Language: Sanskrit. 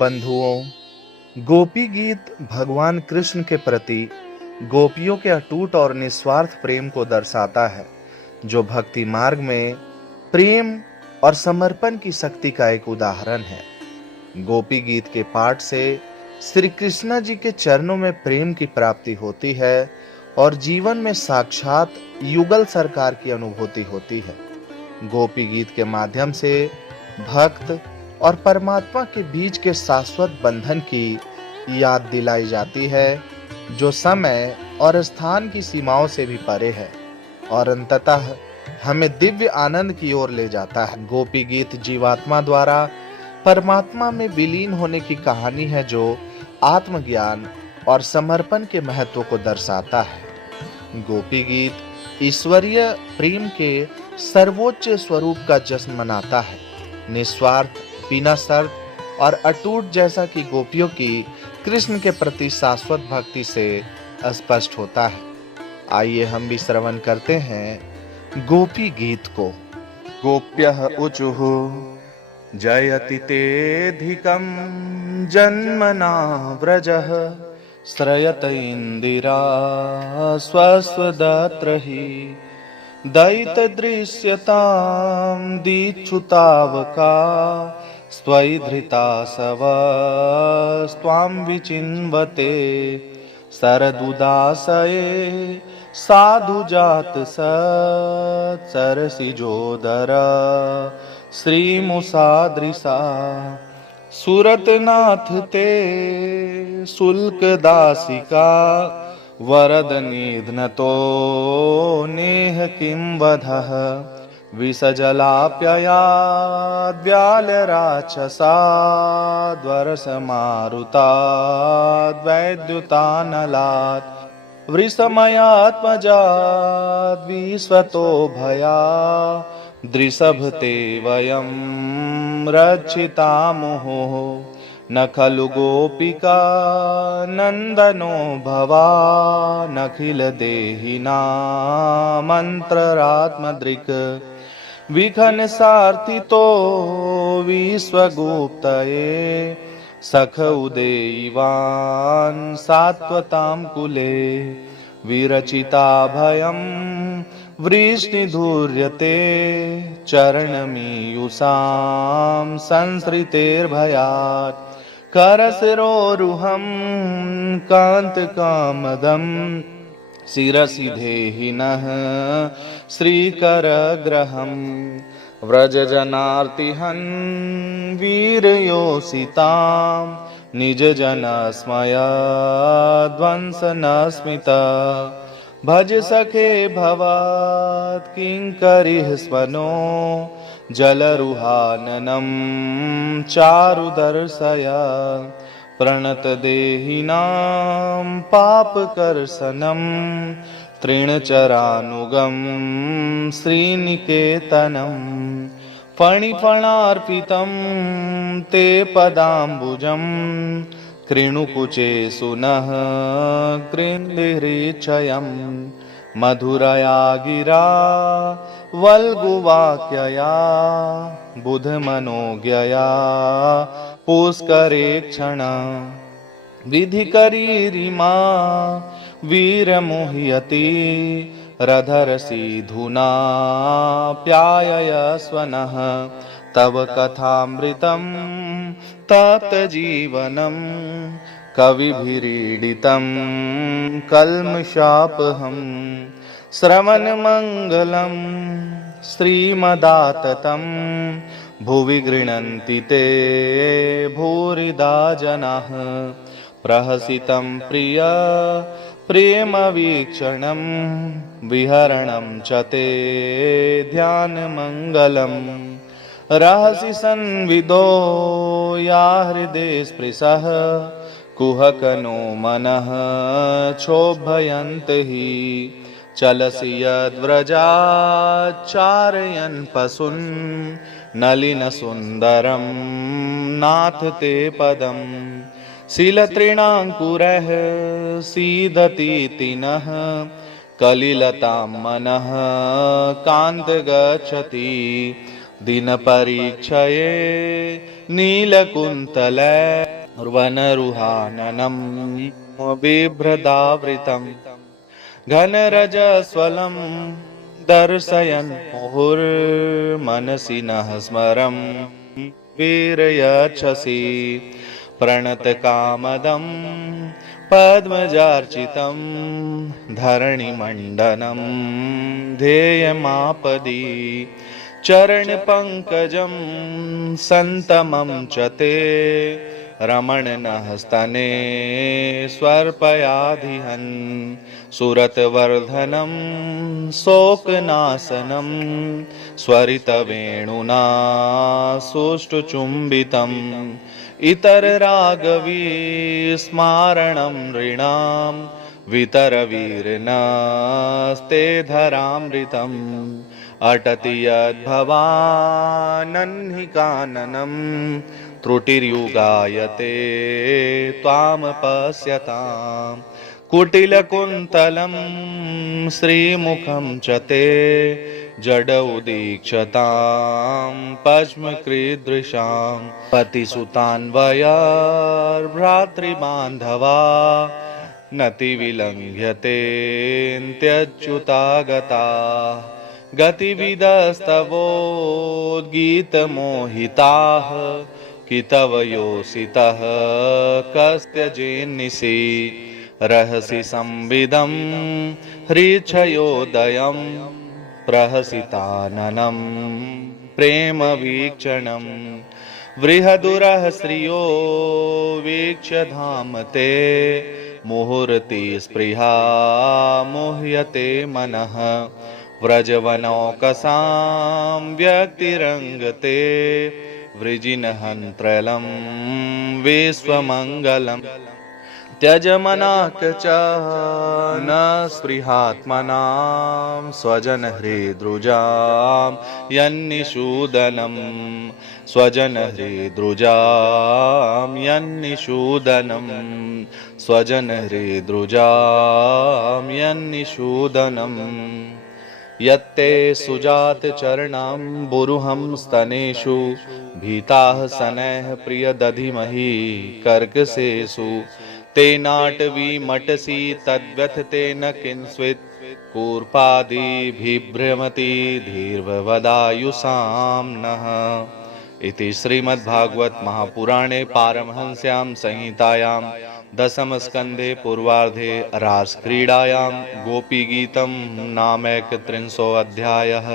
बंधुओं, गोपी गीत भगवान कृष्ण के प्रति गोपियों के अटूट और निस्वार्थ प्रेम को दर्शाता है, जो भक्ति मार्ग में प्रेम और समर्पण की शक्ति का एक उदाहरण है। गोपी गीत के पाठ से श्री कृष्ण जी के चरणों में प्रेम की प्राप्ति होती है और जीवन में साक्षात युगल सरकार की अनुभूति होती है। गोपी गीत के माध्यम से भक्त और परमात्मा के बीच के शाश्वत बंधन की याद दिलाई जाती है, जो समय और स्थान की सीमाओं से भी परे है और अंततः हमें दिव्य आनंद की ओर ले जाता है। गोपी गीत जीवात्मा द्वारा परमात्मा में विलीन होने की कहानी है, जो आत्मज्ञान और समर्पण के महत्व को दर्शाता है। गोपी गीत ईश्वरीय प्रेम के सर्वोच्च स्वरूप का जश्न मनाता है, निस्वार्थ, बिना शर्त और अटूट, जैसा कि गोपियों की कृष्ण के प्रति शाश्वत भक्ति से स्पष्ट होता है। आइए हम भी श्रवण करते हैं गोपी गीत को। गोप्यः ऊचुः जयति तेऽधिकं जन्मना व्रजः श्रयत इंदिरा स्वस्वदत्र हि दयितदृश्यतां दीक्षुतावका स्वयि धृतासवस्त्वां विचिन्वते शरदुदासये साधुजात सरसिजोदर श्रीमुषादृशा सुरतनाथ ते शुल्कदासिका वरद निध्नतो नेह किं वधः विषजलाप्ययाद्व्यालराक्षसाद्वरसमारुताद्वैद्युतानलात् वृषमयात्मजाद्विश्वतो भया दृषभते वयं रक्षितामुहुः न खलु गोपिका नन्दनो भवानखिल देहिनां मन्त्ररात्मदृक् विघन सार्थितो विश्वगुप्तये सख उदेयिवान् सात्वतां कुले विरचिता भयं वृष्णिधूर्यते चरणमीयुषां संसृतेर्भयात् करशिरोरुहं कान्तकामदं शिरसि देहिनः श्रीकरग्रहं व्रजजनार्तिहन् वीरयोषितां निजजनस्मयध्वंसनस्मिता भज सखे भवात् किङ्करिः स्वनो जलरुहाननं चारुदर्शय प्रणतदेहिनां पापकर्षनं तृणचरानुगं श्रीनिकेतनं फणिफणार्पितं ते पदाम्बुजं कृणुकुचे सुनः कृन्दिरीक्षयं मधुरया गिरा वल्गुवाक्यया बुधमनोज्ञया पुष्करे क्षण विधिकरीरिमा वीरमुह्यति रधरसीधुना प्याययस्वनः तव कथामृतं तप्तजीवनं कविभिरीडितं कल्मषापहं श्रवणमङ्गलं श्रीमदाततं भुवि गृह्णन्ति ते भूरिदा जनाः प्रहसितं प्रिय प्रेमवीक्षणं विहरणं च ते ध्यानमङ्गलम् रहसि संविदो या हृदे स्पृशः कुहकनो मनः क्षोभयन्त हि चलसि यद्व्रजाच्चारयन् पशून् नलिनसुन्दरं नाथ ते पदं शीलतृणाङ्कुरः सीदतीति नः कलिलतां मनः कान्त गच्छति दिन परीक्षये नीलकुंतले वनरुहाननं बिभ्रदावृतं घनरजस्वलं दर्शयन् मुहुर्मनसि नः स्मरं वीरयच्छसि प्रणतकामदं पद्मजार्चितं धरणिमण्डनं ध्येयमापदि चरणपङ्कजं सन्तमं च ते रमणनः स्तने स्वर्पयाधिहन् सुरतवर्धनं शोकनाशनं स्वरितवेणुना सुष्ठुचुम्बितम् इतररागविस्मारणं नृणां वितरवीर्नस्ते धरामृतम् अटति यद्भवानन्हिकाननं त्रुटिर्युगायते त्वां पश्यतां कुटिलकुन्तलं श्रीमुखं च ते जडौदीक्षतां पद्मकृदृशां पतिसुतान्वयार्भ्रातृबान्धवा नतिविलङ्घ्यतेऽन्त्यच्युतागता गतिविदस्तवोद्गीतमोहिताः कितवयोषितः कस्त्यजेन्निशि रहसि संविदं हृच्छयोदयं प्रहसिताननं प्रेमवीक्षणं बृहदुरः श्रियो वीक्ष्य धाम ते मुहुर्ति स्पृहा मुह्यते मनः व्रजवनौकसां व्यक्तिरङ्गते वृजिनहन्त्रलं विश्वमङ्गलम् त्यजमनाक च न स्पृहात्मनां स्वजनहृद्रुजां यन्निषूदनं स्वजनहृद्रुजां यन्निषूदनं स्वजनहृद्रुजां यन्निषूदनम् यत्ते सुजातचरणां बुरुहं स्तनेषु भीताः शनैः प्रियदधिमहि कर्कशेषु तेनाटवीमटसि तद्व्यथते न किंस्वित् कूर्पादिभिभ्रमति धीर्वदायुषां नः। इति श्रीमद्भागवत महापुराणे पारमहंस्यां संहितायां दशमस्कन्धे पूर्वार्धे रासक्रीडायां गोपीगीतं नामैकत्रिंशोऽध्यायः।